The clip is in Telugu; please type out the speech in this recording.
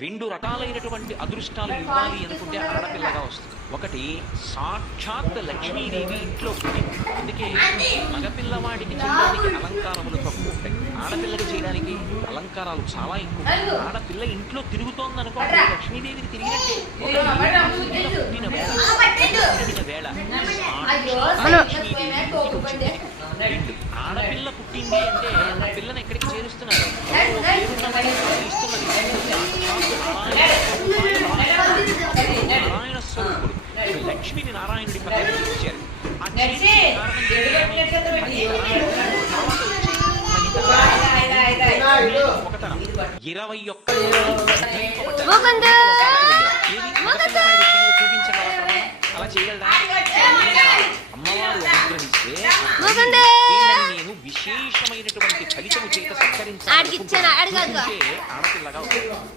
రెండు రకాలైనటువంటి అదృష్టాలు ఇవ్వాలి అనుకుంటే ఆడపిల్లగా వస్తుంది. ఒకటి సాక్షాత్ లక్ష్మీదేవి ఇంట్లో పుట్టింది. అందుకే మగపిల్లవాడికి చేయడానికి అలంకారములు తక్కువ ఉంటాయి, ఆడపిల్లకి చేయడానికి అలంకారాలు చాలా ఎక్కువ. ఆడపిల్ల ఇంట్లో తిరుగుతోంది అనుకోండి, లక్ష్మీదేవిని తిరిగినట్టే. పుట్టిన వేళ ఆడపిల్ల పుట్టింది అంటే ఆ పిల్లని ఎక్కడికి చేరుస్తున్నారు? నారాయణ స్వరూపుడు లక్ష్మిని నారాయణుడి పక్కన చేర్చారు. ఆ 21 చూపించగలరా? అలా చేయగలరా? అమ్మవారు అనుగ్రహిస్తే నేను విశేషమైనటువంటి ఫలితము చేత సత్కరించాలి ఆడపిల్లగా